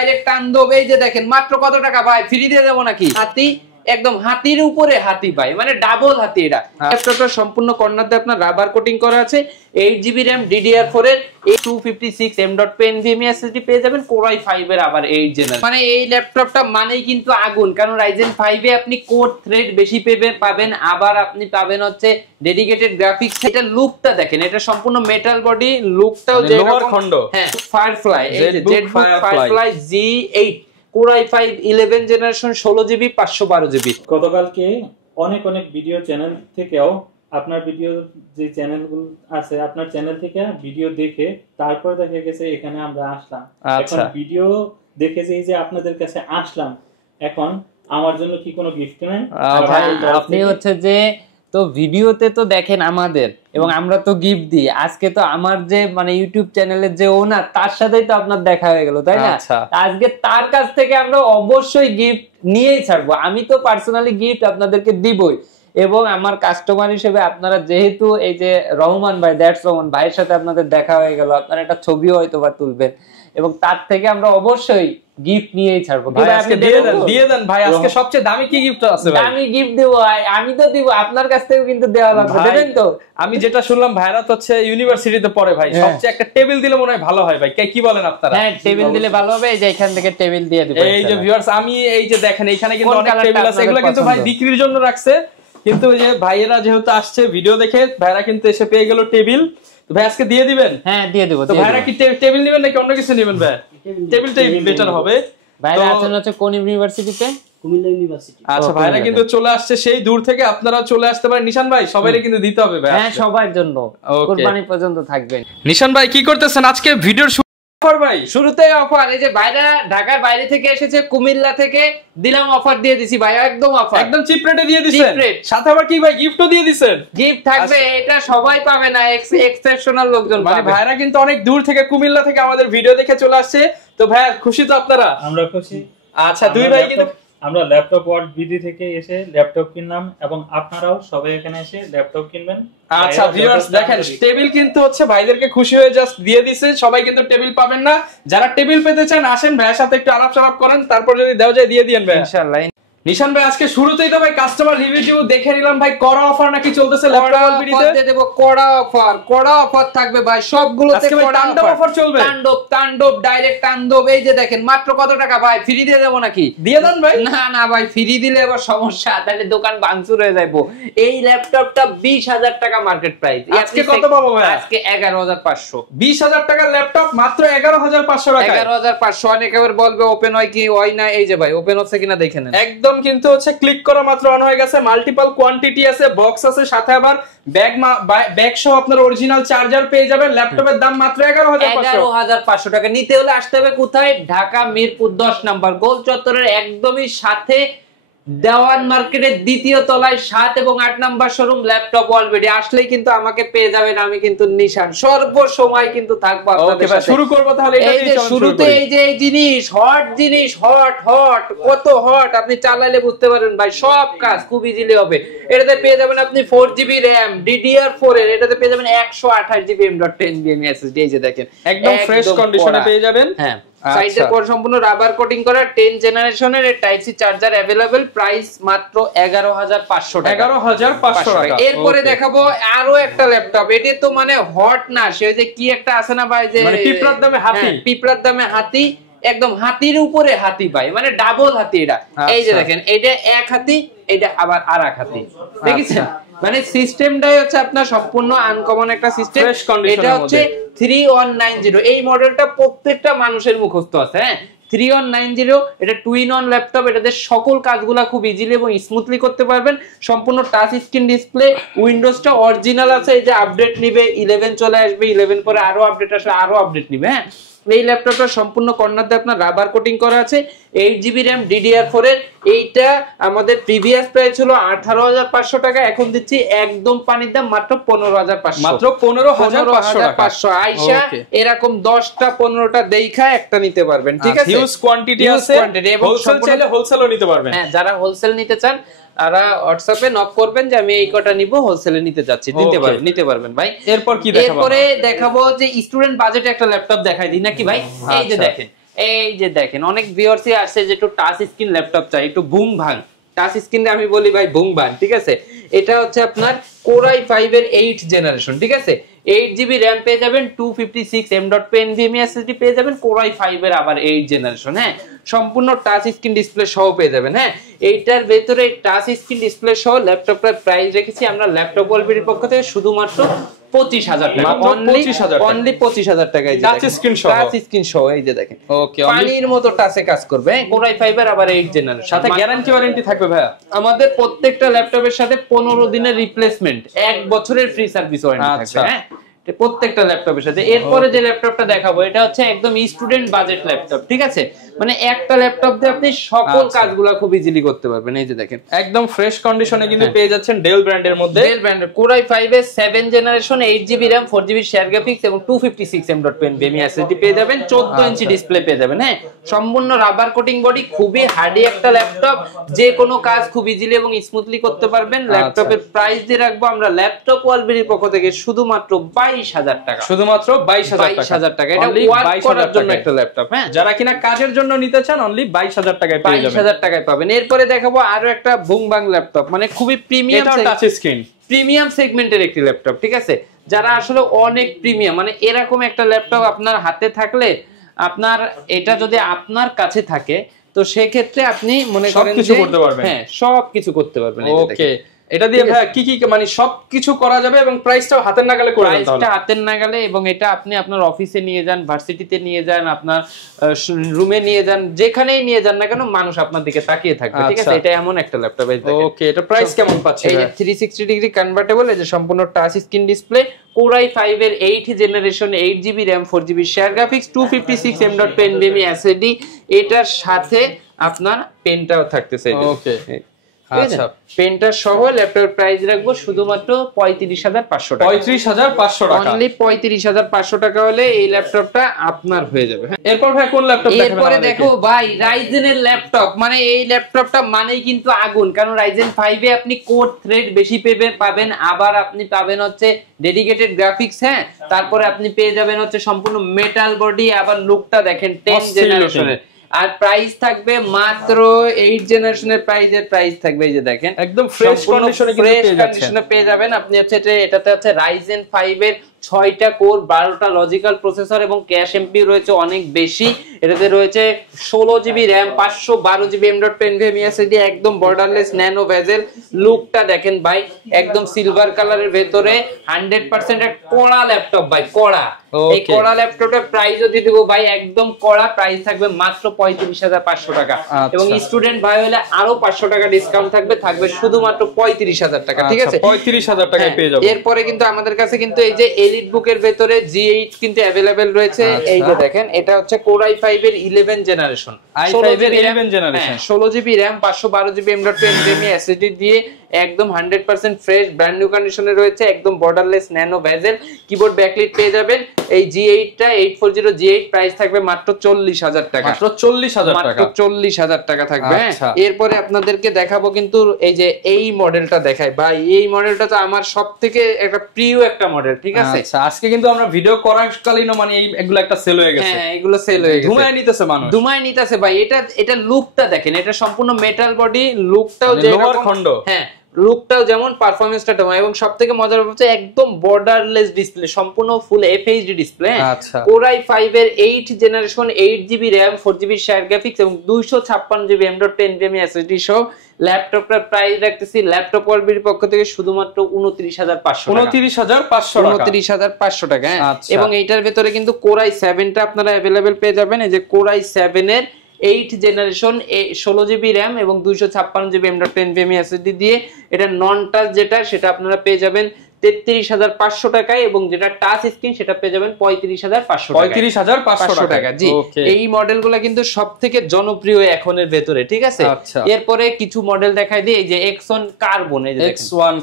Direct টান দেবো। এই যে দেখেন মাত্র কত টাকা ভাই, ফ্রি দিয়ে দেবো নাকি? হাতি, একদম হাতির উপরে হাতি ভাই, মানে ডাবল হাতি। এটা ল্যাপটপটা সম্পূর্ণ কর্নার দিয়ে আপনার রাবার কোটিং করা আছে। 8GB RAM DDR4 এর 256 M.2 NVMe SSD পেয়ে যাবেন, Core i5 এর আবার 8 জেনারেশন। মানে এই ল্যাপটপটা মানেই কিন্তু আগুন, কারণ Ryzen 5 এ আপনি কোর থ্রেড বেশি পাবেন, আবার আপনি পাবেন হচ্ছে ডেডিকেটেড গ্রাফিক্স। এটা লুকটা দেখেন, এটা সম্পূর্ণ মেটাল বডি, লুকটাও যে লোয়ার খন্ড। হ্যাঁ, ফায়ারফ্লাই, এই যে Jetbook firefly G8 Core i5 11 generation 16GB 512GB। গতকালকে অনেক ভিডিও চ্যানেল থেকেও আপনার ভিডিও যে চ্যানেলগুলো আছে, আপনার চ্যানেল থেকে ভিডিও দেখে তারপর দেখা গেছে এখানে আমরা আসলাম। এখন ভিডিও দেখে যে আপনাদের কাছে আসলাম, এখন আমার জন্য কি কোনো গিফট নাই? আপনি হচ্ছে যে তো ভিডিওতে তো দেখেন আমাদের, এবং আমরা তো গিফট দিই। আজকে তো আমার যে মানে ইউটিউব চ্যানেলের যে ওনার, তার সাথেই তো আপনার দেখা হয়ে গেল, তাই না? আজকে তার কাছ থেকে আমরা অবশ্যই গিফট নিয়েই ছাড়বো। আমি তো পার্সোনালি গিফট আপনাদেরকে দিবই, এবং আমার কাস্টমার হিসেবে আপনারা যেহেতু এই যে রহমান ভাই, দ্যাটস রহমান ভাইয়ের সাথে আপনাদের দেখা হয়ে গেল, আপনারা একটা ছবিও হয়তো বা তুলবেন, এবং তার থেকে আমরা অবশ্যই গিফট নিয়েই ছাড়বো। আজকে দিয়ে দেন ভাই। আজকে সবচেয়ে দামি কি গিফট আছে ভাই? আমি গিফট দেব, আমি তো দিব, আপনার কাছ থেকে কিন্তু দেওয়া লাগবে, দেবেন তো? আমি যেটা শুনলাম ভাইরা তো হচ্ছে ইউনিভার্সিটিতে পড়ে ভাই, সবচেয়ে একটা টেবিল দিলে মনে হয় ভালো হয় ভাই, কি বলেন আপনারা? হ্যাঁ, টেবিল দিলে ভালো হবে। এই যে এখান থেকে টেবিল দিয়ে দিব। এই যে ভিউয়ার্স, আমি এই যে দেখেন এখানে কিন্তু অনেক টেবিল আছে, এগুলো কিন্তু ভাই বিক্রির জন্য রাখছে, কিন্তু ওই যে ভাইয়েরা যেহেতু আসছে ভিডিও দেখে, ভাইরা কিন্তু এসে পেয়ে গেল টেবিল। তো ভাই আজকে দিয়ে দিবেন? হ্যাঁ, দিয়ে দেব। তো ভাইরা কি টেবিল নেবেন নাকি অন্য কিছু নেবেন ভাই? টেবিলটাই বেটার হবে। ভাইরা আছেন হচ্ছে কোন ইউনিভার্সিটিতে? কুমিল্লা ইউনিভার্সিটি। আচ্ছা, ভাইরা কিন্তু চলে আসছে সেই দূর থেকে, আপনারা চলে আসতে পারেন। নিশান ভাই, সবাইকে কিন্তু দিতে হবে ভাই। হ্যাঁ, সবার জন্য কুরবানি পর্যন্ত থাকবেন। নিশান ভাই কি করতেছেন আজকে? ভিডিওর অফার ভাই, শুরুতেই অফার। এই যে ভাইরা ঢাকার বাইরে থেকে এসেছে, কুমিল্লা থেকে, দিলাম অফার দিয়ে দিছি ভাই, একদম অফার, একদম চিপ রেটে দিয়ে দিছেন। সাথে আবার কি ভাই গিফটও দিয়ে দিছেন? গিফট থাকবে, এটা সবাই পাবে না, এক্সেপশনাল লোকজন মানে পাবে। ভাইরা কিন্তু অনেক দূর থেকে, কুমিল্লা থেকে আমাদের ভিডিও দেখে চলে আসছে। তো ভাই খুশি তো আপনারা? আমরা খুশি। আচ্ছা, দুই ভাই কিন্তু আমরা ল্যাপটপ ওয়ার্ল্ড বিডি থেকে এসে ল্যাপটপ কিনলাম, এবং আপনারাও সবাই এখানে এসে ল্যাপটপ কিনবেন। আচ্ছা ভিউয়ার্স, দেখেন টেবিল কিন্তু হচ্ছে ভাইদেরকে খুশি হয়ে জাস্ট দিয়ে দিছে। সবাই কিন্তু টেবিল পাবেন না, যারা টেবিল পেতে চান আসেন ভাইয়ের সাথে একটু আলাপ করেন, তারপর যদি দেওয়া যায় দিয়ে দিয়েন ভাই ইনশাআল্লাহ। নিশান ভাই, আজকে শুরুতেই তো ভাই কাস্টমার রিভিউ দেখে নিলাম ভাই, কড়া অফার নাকি চলতেছে ল্যাপটপ অলবিডিতে? দিয়ে দেব কড়া অফার থাকবে ভাই, সবগুলোতে কড়া অফার চলবে। তাণ্ডব ডাইরেক্ট তাণ্ডব। এই যে দেখেন মাত্র কত টাকা ভাই, ফ্রি দিয়ে দেব নাকি? দিয়ে দেন ভাই। না ভাই, ফ্রি দিলে আবার সমস্যা, তাহলে দোকান ভাঙচুর হয়ে যাইবো। এই ল্যাপটপটা 20,000 টাকা মার্কেট প্রাইস, আজকে কত পাবো ভাই? আজকে 11,500। 20,000 টাকার ল্যাপটপ মাত্র 11,500 টাকা। 11,500। অনেকে আবার বলবে ওপেন হয় কি হয় না, এই যে ভাই ওপেন হচ্ছে কিনা দেখে নেন। একদম কিন্তু হচ্ছে ক্লিক করা মাত্র অন হয়ে গেছে। মাল্টিপল কোয়ান্টিটি আছে, বক্স আছে, সাথে আবার ব্যাগ সহ আপনার অরিজিনাল চার্জার পেয়ে যাবেন। ল্যাপটপের দাম মাত্র 11,500 টাকা। নিতে হলে আসতে হবে কোথায়? ঢাকা মিরপুর 10 নম্বর গোল চত্বরের একদমই সাথে, দেওয়ান মার্কেটের দ্বিতীয় তলায় 7 এবং 8 নাম্বার শোরুম ল্যাপটপ অলরেডি। আসলেই কিন্তু আমাকে পেয়ে যাবেন, আমি কিন্তু নিশান সর্বসময় কিন্তু থাকবো আপনাদের সাথে। শুরু করব তাহলে এটা দিয়ে। শুরুতে এই যে এই জিনিস হট কত হট, আপনি চালালে বুঝতে পারবেন ভাই, সব কাজ খুব ইজিলি হবে। এটাতে পেয়ে যাবেন আপনি 4GB RAM DDR4 এর, এটাতে পেয়ে যাবেন 128GB M.2 NVMe SSD। এই যে দেখেন একদম ফ্রেশ কন্ডিশনে পেয়ে যাবেন। হ্যাঁ, সাইডে পর সম্পূর্ণ রাবার কোটিং করা 10 জেনারেশনের type C charger available. Price মাত্র 11,500 টাকা। 11,500 টাকা। এরপরে দেখাবো আরো একটা ল্যাপটপ। এটা তো মানে হট না, সে যে কি একটা আছে না ভাই, যে মানে পিঁপড়ার দামে হাতি। পিঁপড়ার দামে হাতি, একদম হাতির উপরে হাতি ভাই, মানে ডাবল হাতি এটা। এই যে দেখেন, এটা এক হাতি, এটা আবার আরেক হাতি, দেখেছেন? মানে সিস্টেমটাই হচ্ছে আপনার সম্পূর্ণ আনকমন একটা সিস্টেম। এটা হচ্ছে 3190। এই মডেলটা প্রত্যেকটা মানুষের মুখস্থ আছে। হ্যাঁ, 3190। এটা 2-in-1 ল্যাপটপ। এটাতে সকল কাজগুলা খুব ইজিলি এবং স্মুথলি করতে পারবেন। সম্পূর্ণ টাচ স্ক্রিন ডিসপ্লে, উইন্ডোজটা অরিজিনাল আছে। এই যে আপডেট নিবে 11 চলে আসবে, 11 পরে আরো আপডেট আসবে, আরো আপডেট নিবে। হ্যাঁ, এই ল্যাপটপটা সম্পূর্ণ কর্নার দিয়ে আপনার রাবার কোটিং করা আছে। 8GB RAM DDR4 এর। এইটা আমাদের প্রিভিয়াস প্রাইস ছিল 18,500 টাকা, এখন দিচ্ছি একদম পানির দাম মাত্র 15,500। মাত্র 15,500 আইসা এরকম 10টা 15টা দেইখা একটা নিতে পারবেন, ঠিক আছে? হিউজ কোয়ান্টিটি আছে, হোলসেল চাইলে হোলসেলও নিতে পারবেন। হ্যাঁ, যারা হোলসেল নিতে চান তারা হোয়াটসঅ্যাপে নক করবেন যে আমি এই কটা নিব, হোলসেলে নিতে যাচ্ছি, নিতে পারবেন ভাই। এরপর কি দেখাবো? এরপরে দেখাবো যে স্টুডেন্ট বাজেটে একটা ল্যাপটপ দেখাই দিই নাকি ভাই? এই যে দেখেন, এই যে দেখেন অনেক ভিউয়ার্সই আসছে যে একটু টাচ স্ক্রিন ল্যাপটপ চাই, একটু বুম ভাঙ টাচ স্ক্রিনে, আমি বলি ভাই বুম ভাঙ, ঠিক আছে। এটা হচ্ছে আপনার Core i5 এর 8th জেনারেশন, ঠিক আছে। 8GB RAM পেয়ে যাবেন, 256 M.2 NVMe SSD পেয়ে যাবেন, Core i5 এর আবার 8th জেনারেশন, হ্যাঁ। সম্পূর্ণ টাচ স্ক্রিন ডিসপ্লে সহ পেয়ে যাবেন, হ্যাঁ। এইটার ভেতরে টাচ স্ক্রিন ডিসপ্লে সহ ল্যাপটপটার প্রাইস রেখেছি আমরা ল্যাপটপ ওয়ালবিডির পক্ষ থেকে শুধুমাত্র 25,000 টাকা, অনলি 25,000 টাকায় টাচ স্ক্রিন সহ, টাচ স্ক্রিন সহ। এই যে দেখেন ওকে, পানির মতো টাচে কাজ করবে, হ্যাঁ। Core i5 এর আবার 8th জেনারেশন, সাথে গ্যারান্টি ওয়ারেন্টি থাকবে ভাইয়া। আমাদের প্রত্যেকটা ল্যাপটপের সাথে 15 দিনের রিপ্লেসমেন্ট, 1 বছরের ফ্রি সার্ভিস ওয়ারেন্টি থাকবে, হ্যাঁ, প্রত্যেকটা ল্যাপটপের সাথে। এরপরে যে ল্যাপটপটা দেখাবো এটা হচ্ছে একদম স্টুডেন্ট বাজেট ল্যাপটপ, ঠিক আছে। মানে একটা ল্যাপটপ দিয়ে আপনি সকল কাজগুলো খুব ইজিলি করতে পারবেন। এই যে দেখেন একদম ফ্রেশ কন্ডিশনে কিন্তু পেয়ে যাচ্ছেন ডেল ব্র্যান্ডের মধ্যে, ডেল ব্র্যান্ডের Core i5 এর 7 generation 8GB RAM 4GB share graphics এবং 256 M.2 NVMe SSD পেয়ে যাবেন, 14 ইঞ্চি ডিসপ্লে পেয়ে যাবেন, হ্যাঁ। সম্পূর্ণ রাবার কোটিং বডি, খুবই হার্ডি একটা ল্যাপটপ, যে কোনো কাজ খুব ইজিলি এবং স্মুথলি করতে পারবেন। ল্যাপটপের প্রাইস দিয়ে রাখবো আমরা ল্যাপটপ ওয়ালবিডির পক্ষ থেকে শুধুমাত্র 22,000 টাকা, শুধুমাত্র 22,000 টাকা। এটা ওয়ার্ক করার জন্য একটা ল্যাপটপ, হ্যাঁ। যারা কিনা কাজের জন্য নিতে চান অনলি 22,000 টাকায় পেয়ে যাবেন, 22,000 টাকায় পাবেন। এরপরে দেখাবো আরো একটা বুংবাং ল্যাপটপ, মানে খুবই প্রিমিয়াম টাচ স্ক্রিন, প্রিমিয়াম সেগমেন্টের একটি ল্যাপটপ, ঠিক আছে। যারা আসলে অনেক প্রিমিয়াম, মানে এরকম একটা ল্যাপটপ আপনার হাতে থাকলে, আপনার এটা যদি আপনার কাছে থাকে তো সেক্ষেত্রে আপনি মনে করেন কিছু করতে পারবেন, হ্যাঁ, সব কিছু করতে পারবেন। ওকে, এটা দিয়ে ভাই কি কি মানে সবকিছু করা যাবে এবং প্রাইসটাও হাতের নাগালে করে দেন, প্রাইসটা হাতের নাগালে, এবং এটা আপনি আপনার অফিসে নিয়ে যান, ভার্সিটিতে নিয়ে যান, আপনার রুমে নিয়ে যান, যেখানেই নিয়ে যান না কেন মানুষ আপনার দিকে তাকিয়ে থাকবে, ঠিক আছে। এটা এমন একটা ল্যাপটপ। ওকে, এটা প্রাইস কেমন পাচ্ছেন? এই 360 ডিগ্রি কনভার্টেবল, এই যে সম্পূর্ণ touch screen display, Core i5 এর 8th generation 8GB RAM 4GB share graphics 256 M.2 NVMe SSD, এটার সাথে আপনার পেনটাও থাকতেছে। ওকে, আচ্ছা, পেনটা সহ ল্যাপটপের প্রাইস রাখবো শুধুমাত্র 35,500 টাকা, 35,500 টাকা, অনলি 35,500 টাকা হলে এই ল্যাপটপটা আপনার হয়ে যাবে। এরপর ভাই কোন ল্যাপটপ দেখাবেন? এরপরে দেখো ভাই Ryzen এর ল্যাপটপ, মানে এই ল্যাপটপটা মানেই কিন্তু আগুন, কারণ Ryzen 5 এ আপনি কোর থ্রেড বেশি পাবেন, আবার আপনি পাবেন হচ্ছে ডেডিকেটেড গ্রাফিক্স, হ্যাঁ। তারপরে আপনি পেয়ে যাবেন হচ্ছে সম্পূর্ণ মেটাল বডি, আবার লুকটা দেখেন 10 জেনারেশনের, আর প্রাইস থাকবে মাত্র 8 জেনারেশনের প্রাইস থাকবে, এই যে দেখেন একদম ফ্রেশ কন্ডিশনে পেয়ে যাবেন আপনি। হচ্ছে এটাতে হচ্ছে Ryzen 5 এর 6টা কোর, 12টা লজিক্যাল প্রসেসর এবং ক্যাশ এমপি রয়েছে অনেক বেশি। এটাতে রয়েছে 16GB RAM 512GB M.2 NVMe SSD, একদম বর্ডারলেস ন্যানো ভেজেল, লুকটা দেখেন ভাই, একদম সিলভার কালারের ভেতরে 100% এক কড়া ল্যাপটপ ভাই, কড়া। এই কড়া ল্যাপটপের প্রাইসও দিয়ে দেব ভাই, একদম কড়া প্রাইস থাকবে মাত্র 35,500 টাকা, এবং স্টুডেন্ট ভাই হলে আরো 500 টাকা ডিসকাউন্ট থাকবে শুধুমাত্র 35,000 টাকা, ঠিক আছে। 35,000 টাকায় পেয়ে যাবেন। এরপরে কিন্তু আমাদের কাছে কিন্তু এই যে এলিট বুকের ভেতরে G8 কিন্তু अवेलेबल রয়েছে, এই যে দেখেন এটা হচ্ছে Core i5 এর 11 generation, 16GB RAM 512GB M.2 NVMe SSD দিয়ে একদম 100% ফ্রেশ ব্র্যান্ড নিউ কন্ডিশনে রয়েছে, একদম borderless nano bezel, keyboard backlit পেয়ে যাবেন। এই G8 টা 840 G8 প্রাইস থাকবে মাত্র 40,000 টাকা, মাত্র 40,000 টাকা, মাত্র 40,000 টাকা থাকবে। এরপরে আপনাদেরকে দেখাবো কিন্তু এই যে এই মডেলটা দেখাই ভাই, এই মডেলটা তো আমার সবথেকে একটা প্রিয় একটা মডেল, ঠিক আছে। আচ্ছা, আজকে কিন্তু আমরা ভিডিও করাকালীন মানে এগুলো একটা সেল হয়ে গেছে, হ্যাঁ এগুলো সেল হয়ে গেছে, ধুমায় নিতেছে মানুষ, ধুমায় নিতেছে ভাই। এটা লুকটা দেখেন, এটা সম্পূর্ণ মেটাল বডি, লুকটাও যে লোহার খন্ড, হ্যাঁ লুকটাও যেমন পারফরম্যান্সটা তেমন, এবং সবথেকে মজার হচ্ছে একদম বর্ডারলেস ডিসপ্লে, সম্পূর্ণ ফুল FHD ডিসপ্লে। Core i5 এর 8th generation 8GB RAM 4GB share graphics এবং 256GB M.2 NVMe SSD সহ ল্যাপটপটার প্রাইস রাখতেছি ল্যাপটপ ওয়ালবির পক্ষ থেকে শুধুমাত্র 29,500 টাকা, এবং এইটার ভেতরে কিন্তু Core i7 টা আপনারা अवेलेबल পেয়ে যাবেন। এই যে Core i7 এর 8th জেনারেশন 16GB RAM এবং 256GB M.2 NVMe SSD দিয়ে, এটা নন টাচ যেটা সেটা আপনারা পেয়ে যাবেন 33,500 টাকায়, এবং যেটা টাচ স্ক্রিন সেটা পেয়ে যাবেন 35,500 টাকা। জি, এই মডেলগুলো কিন্তু সবথেকে জনপ্রিয় এখনের ভেতরে, ঠিক আছে। এরপরে কিছু মডেল দেখাই দিই, এই যে X1 কার্বন, এই যে X1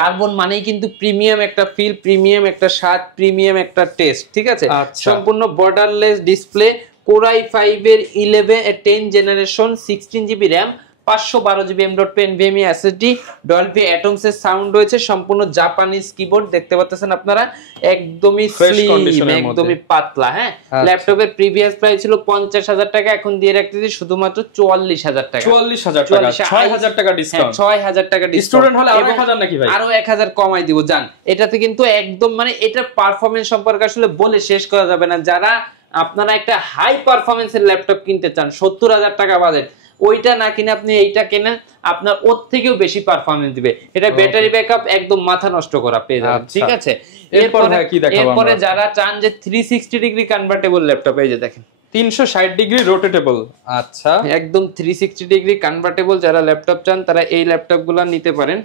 কার্বন মানেই কিন্তু প্রিমিয়াম একটা ফিল, প্রিমিয়াম একটা স্বাদ, প্রিমিয়াম একটা টেস্ট, ঠিক আছে। সম্পূর্ণ বর্ডারলেস ডিসপ্লে, Core i5 এর 10 generation 16GB RAM 512GB M.2 NVMe SSD, Dolby Atmos এর সাউন্ড রয়েছে, সম্পূর্ণ জাপানিজ কিবোর্ড দেখতে পাচ্ছেন আপনারা, একদমই স্লিম, একদমই পাতলা। হ্যাঁ, ল্যাপটপের প্রিভিয়াস প্রাইস ছিল 50,000 টাকা, এখন দিয়ে রাখতেছি শুধুমাত্র 44,000 টাকা। 44,000 টাকা, 6,000 টাকা ডিসকাউন্ট। 6,000 টাকা ডিসকাউন্ট। স্টুডেন্ট হলে আরো 1,000 নাকি ভাই? আরো 1,000 কমাই দিব জান। এটাতে কিন্তু একদম মানে এটা পারফরম্যান্স সম্পর্কে আসলে বলে শেষ করা যাবে না। যারা আপনারা একটা হাই পারফরম্যান্সের ল্যাপটপ কিনতে চান, 70,000 টাকা বাজেট, ওইটা না কিনে আপনি এইটা কেনেন, আপনার ওর থেকেও বেশি পারফরম্যান্স দিবে। এটা ব্যাটারি ব্যাকআপ একদম মাথা নষ্ট করা পেয়ে যাবেন, ঠিক আছে? এরপরে যারা চান যে 360 ডিগ্রি কনভার্টেবল ল্যাপটপ, এই যে দেখেন 360 ডিগ্রি রোটেটেবল, আচ্ছা একদম 360 ডিগ্রি কনভার্টেবল যারা ল্যাপটপ চান তারা এই ল্যাপটপগুলো নিতে পারেন,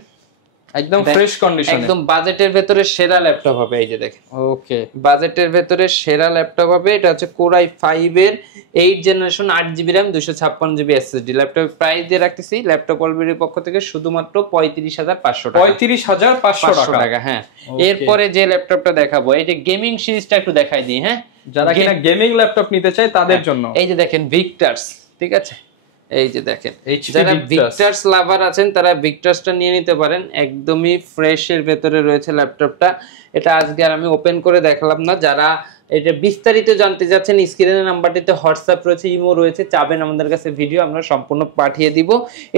একদম ফ্রেশ কন্ডিশনে, একদম বাজেটের ভেতরে সেরা ল্যাপটপ হবে। এই যে দেখেন, ওকে, বাজেটের ভেতরে সেরা ল্যাপটপ হবে। এটা হচ্ছে Core i5 এর 8 generation 8GB RAM 256GB SSD। ল্যাপটপের প্রাইস দিয়ে রাখতেছি ল্যাপটপ অলবিডির পক্ষ থেকে শুধুমাত্র 35,500 টাকা। 35,500 টাকা, হ্যাঁ। এরপরে যে ল্যাপটপটা দেখাবো, এই যে গেমিং সিরিজটা একটু দেখাই দিই। হ্যাঁ, যারা কিনা গেমিং ল্যাপটপ নিতে চায় তাদের জন্য এই যে দেখেন ভিক্টার্স, ঠিক আছে? এই যে দেখেন, যারা ভিক্টার্স লাভার আছেন তারা ভিক্টার্সটা নিয়ে নিতে পারেন, একদমই ফ্রেশ এর ভেতরে রয়েছে ল্যাপটপটা। এটা আজকে আর আমি ওপেন করে দেখালাম না। যারা এটা বিস্তারিত জানতে যাচ্ছেন, স্ক্রিনের নাম্বারটিতে হোয়াটসঅ্যাপ রয়েছে, ইমো রয়েছে, চাবেন আমাদের কাছে ভিডিও আমরা সম্পূর্ণ পাঠিয়ে দিব।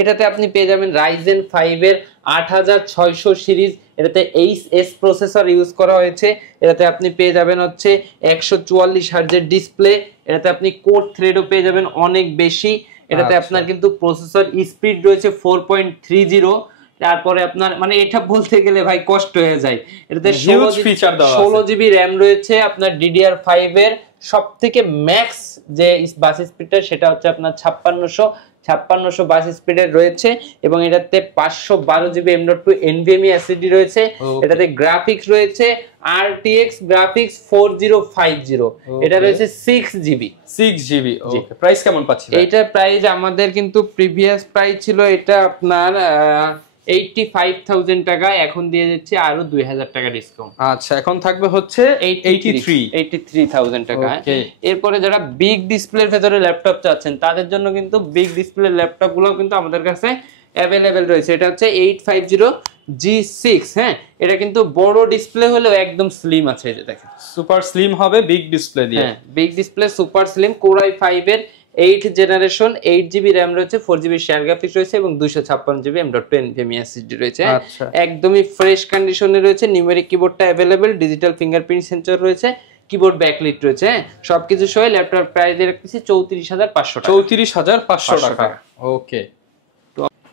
এটাতে আপনি পেয়ে যাবেন Ryzen 5 এর 8600 সিরিজ, এটাতে HS প্রসেসর ইউজ করা হয়েছে। এটাতে আপনি পেয়ে যাবেন হচ্ছে 144 হার্জের ডিসপ্লে, এটাতে আপনি কোর থ্রেডও পেয়ে যাবেন অনেক বেশি। এটাতে আপনার কিন্তু প্রসেসর স্পিড রয়েছে 4.30। তারপরে আপনার মানে এটা বলতে গেলে ভাই কষ্ট হয়ে যায়। এটাতে 16GB RAM রয়েছে, আপনার DDR5 এর সবথেকে ম্যাক্স যে বাস স্পিডটা সেটা হচ্ছে আপনার 5600 বাস স্পিডের রয়েছে, এবং এটাতে 512GB M.2 NVMe SSD রয়েছে। এটাতে গ্রাফিক্স রয়েছে RTX গ্রাফিক্স 4050, এটা রয়েছে 6GB। ওকে, প্রাইস কেমন পাচ্ছেন? এইটার প্রাইস আমাদের কিন্তু প্রিভিয়াস প্রাইস ছিল এটা আপনার 85,000 টাকা, এখন দিয়ে যাচ্ছে আরো 2,000 টাকা ডিসকাউন্ট। আচ্ছা, এখন থাকবে হচ্ছে 83,000 টাকা। এরপরে যারা বিগ ডিসপ্লের ভেতরে ল্যাপটপ চাচ্ছেন তাদের জন্য কিন্তু বিগ ডিসপ্লে ল্যাপটপ গুলো কিন্তু আমাদের কাছে অ্যাভেলেবেল রয়েছে। এটা হচ্ছে 850G6। হ্যাঁ, এটা কিন্তু বড় ডিসপ্লে হলেও একদম স্লিম আছে। এই যে দেখেন, সুপার স্লিম হবে বিগ ডিসপ্লে দিয়ে। হ্যাঁ, big display super slim. Core i5 এর 8 জেনারেশন, 8GB RAM রয়েছে, 4GB শেয়ার গ্রাফিক্স রয়েছে, এবং 256GB M.2 NVMe SSD রয়েছে। একদমই ফ্রেশ কন্ডিশনে রয়েছে। নিউমেরিক কিবোর্ডটা অ্যাভেলেবেল, ডিজিটাল ফিঙ্গারপ্রিন্ট সেন্সর রয়েছে, কিবোর্ড ব্যাকলিট রয়েছে। সবকিছু সহ ল্যাপটপ প্রাইস দিয়ে রাখতেছি 34,500 টাকা। 34,500 টাকা, ওকে।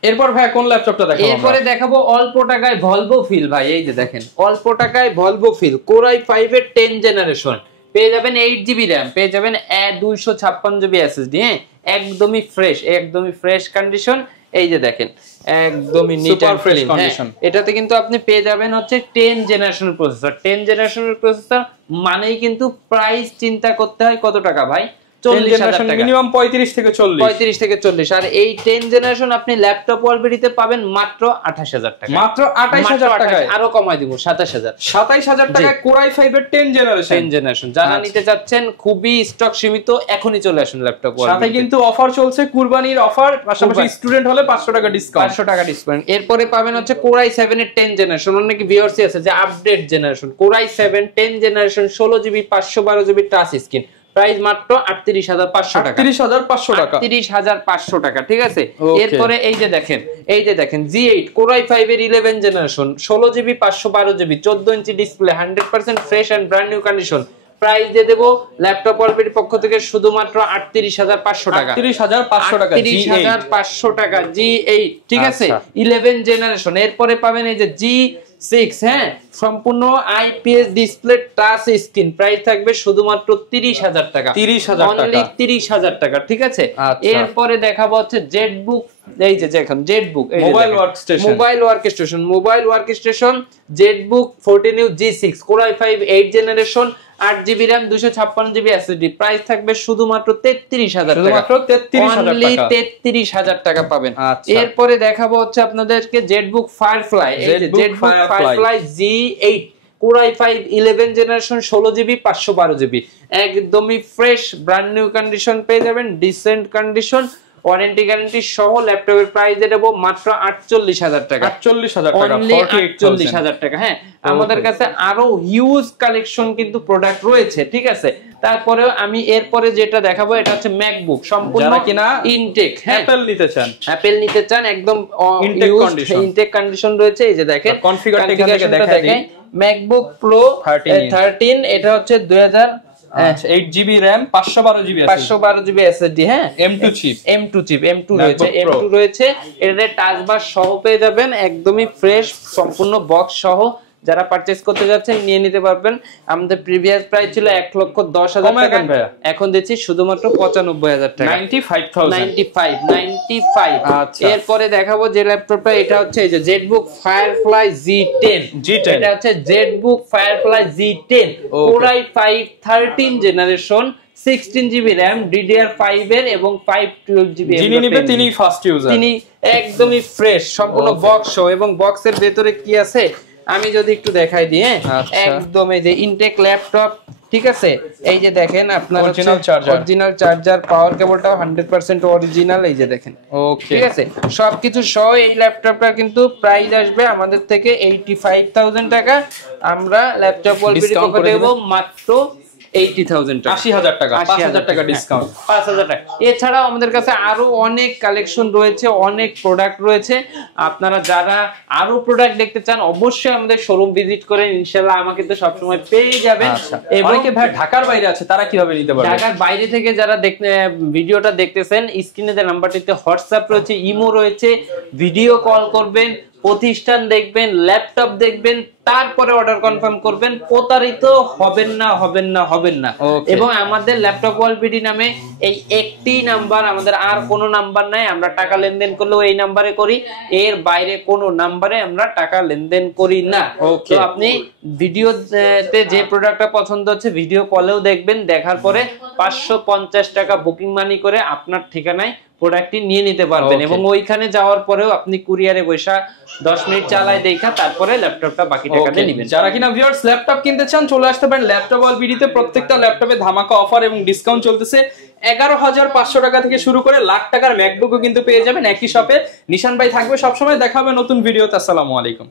এরপর ভাই কোন ল্যাপটপটা দেখাবো? এরপরে দেখাবো অল্প টাকায় ভলভো ফিল। ভাই এই যে দেখেন, অল্প টাকায় ভলভো ফিল Core i5 এর 10 জেনারেশন, পেয়ে যাবেন 8GB RAM, পেয়ে যাবেন 256GB SSD। হ্যাঁ, একদমই ফ্রেশ কন্ডিশন। এই যে দেখেন, একদমই নিট এন্ড ফ্রেশ কন্ডিশন। এটাতে কিন্তু আপনি পেয়ে যাবেন হচ্ছে 10 জেনারেশনের প্রসেসর। 10 জেনারেশনের প্রসেসর মানেই কিন্তু প্রাইস চিন্তা করতে হয় কত টাকা ভাই? 40,000 টাকা, মিনিমাম 35 থেকে 40। আর এই 10 জেনারেশন আপনি ল্যাপটপ অলরেডিতে পাবেন মাত্র 28,000 টাকা। মাত্র 28,000 টাকায়, আরো কমাই দিব 27,000 টাকায় Core i5 এর 10 জেনারেশন। যারা নিতে চাচ্ছেন খুবই স্টক সীমিত, এখনই চলে আসুন ল্যাপটপ। সাথে কিন্তু অফার চলছে, কুরবানির অফার, পাশাপাশি স্টুডেন্ট হলে 500 টাকা ডিসকাউন্ট। এরপরে পাবেন হচ্ছে Core i7 এর 10 জেনারেশন। অনেক ভিউয়ার্স আছে যে update generation. Core i7 10 generation, 16GB 512GB touch screen, price মাত্র 38,500 টাকা। 38,500 টাকা, ঠিক আছে? এরপরে এই যে দেখেন G8 Core i5 এর 11 generation, 16GB 512GB 14 inch display, 100% fresh and brand new condition. Price দিয়ে দেব ল্যাপটপ অলরেডি পক্ষ থেকে শুধুমাত্র 38,500 টাকা। 38,500 টাকা G8, ঠিক আছে? 11 জেনারেশন। এরপরে পাবেন এই যে G6, হ্যাঁ, সম্পূর্ণ IPS display touch screen, price থাকবে শুধুমাত্র 30,000 টাকা। 30,000 টাকা, ঠিক আছে? এরপরে দেখাবো হচ্ছে জেটবুক। এই যে দেখেন Jetbook mobile workstation Jetbook 14U G6 Core i5 8 generation, 8GB RAM 256GB SSD, price থাকবে শুধুমাত্র 33,000 টাকা। 33,000 টাকা পাবেন। এরপরে দেখাবো হচ্ছে আপনাদেরকে জেটবুক ফায়ারফ্লাই। এই যে Jetbook firefly G8 Core i5 11 generation, 16GB 512GB, একদমই ফ্রেশ ব্র্যান্ড নিউ কন্ডিশন পেয়ে যাবেন, ডিসেন্ট কন্ডিশন। ওয়ারেন্টি গ্যারান্টি সহ ল্যাপটপের প্রাইস দেবো মাত্র 48,000 টাকা। 48,000 টাকা, 48,000 টাকা। হ্যাঁ, আমাদের কাছে আরো হিউজ কালেকশন কিন্তু প্রোডাক্ট রয়েছে, ঠিক আছে। তারপরেও আমি এরপরে যেটা দেখাবো এটা হচ্ছে ম্যাকবুক, সম্পূর্ণ কিনা ইনটেক, অ্যাপল নিতে চান, অ্যাপল নিতে চান, একদম ইনটেক কন্ডিশন রয়েছে। এই যে দেখেন কনফিগারেশনটা দেখাই দিই। ম্যাকবুক প্রো 13 এটা হচ্ছে 8GB RAM 512GB SSD। হ্যাঁ, M2 চিপ, M2 রয়েছে। এটাতে টাচ বার সহ পেয়ে যাবেন, একদমই ফ্রেশ, সম্পূর্ণ বক্স সহ। যারা পারচেজ করতে যাচ্ছেন নিয়ে নিতে পারবেন। আমাদের প্রিভিয়াস প্রাইস ছিল 1,10,000 টাকা, এখন দিচ্ছি শুধুমাত্র 95,000 টাকা, 95। এরপরে দেখাবো যে ল্যাপটপটা, এটা হচ্ছে এই যে জেটবুক ফায়ারফ্লাই Z10। এটা হচ্ছে Jetbook firefly Z10 Core i5 13 generation, 16GB RAM, DDR5 এর এবং 512GB। যিনি নেবে তিনি ফার্স্ট ইউজার, তিনি একদমই ফ্রেশ, সম্পূর্ণ বক্স সহ। এবং বক্সের ভেতরে কি আছে আমি যদি একটু দেখাই দিই। একদম এই যে ইনটেক ল্যাপটপ, ঠিক আছে। এই যে দেখেন আপনার অরিজিনাল চার্জার, পাওয়ার কেবলটাও 100% অরিজিনাল। এই যে দেখেন, ঠিক আছে, সবকিছু সহ এই ল্যাপটপটার কিন্তু প্রাইস আসবে আমাদের থেকে 85,000 টাকা। আমরা ল্যাপটপ ওয়ালবিডি পক্ষ থেকে দেব মাত্র 80,000 টাকা, 80,000 টাকা, 5,000 টাকা ডিসকাউন্ট, 5,000 টাকা। এছাড়াও আমাদের কাছে আরো অনেক কালেকশন রয়েছে, অনেক প্রোডাক্ট রয়েছে। আপনারা যারা আরো প্রোডাক্ট দেখতে চান অবশ্যই আমাদের শোরুম ভিজিট করেন, ইনশাআল্লাহ আমাকে তো সবসময় পেয়ে যাবেন। অনেকে ভাই ঢাকার বাইরে আছে, তারা কিভাবে নিতে পারবে? ঢাকার বাইরে থেকে যারা ভিডিওটা দেখতেছেন, স্ক্রিনে যে নাম্বারটিতে হোয়াটসঅ্যাপ রয়েছে, ইমো রয়েছে, ভিডিও কল করবেন, প্রতিষ্ঠান দেখবেন, ল্যাপটপ দেখবেন, তারপরে অর্ডার কনফার্ম করবেন। প্রতারিত হবেন না। এবং আমাদের ল্যাপটপ ওয়ালবিডি নামে এই একটি নাম্বার, আমাদের আর কোনো নাম্বার নাই। আমরা টাকা লেনদেন করলেও এই নাম্বারে করি, এর বাইরে কোনো নাম্বারে আমরা টাকা লেনদেন করি না। তো আপনি ভিডিওতে যে প্রোডাক্টটা পছন্দ হচ্ছে ভিডিও কলেও দেখবেন, দেখার পরে 550 টাকা বুকিং মানি করে আপনার ঠিকানায় প্রোডাক্টটি নিয়ে নিতে পারবেন। এবং ওইখানে যাওয়ার পরেও আপনি কুরিয়ারে বসে 10 মিনিট চালায় দেখা তারপরে ল্যাপটপটা বাকি টাকা দিয়ে নেবেন। যারা কিনা ভিউয়ার্স ল্যাপটপ কিনতে চান চলে আসতে পারেন ল্যাপটপ ওয়ালবিডিতে। প্রত্যেকটা ল্যাপটপে ধামাকা অফার এবং ডিসকাউন্ট চলতেছে। 11,500 টাকা থেকে শুরু করে লাখ টাকার ম্যাকবুকও কিন্তু পেয়ে যাবেন একই শপে। নিশান ভাই থাকবে সবসময়। দেখা হবে নতুন ভিডিওতে। আসসালামু আলাইকুম।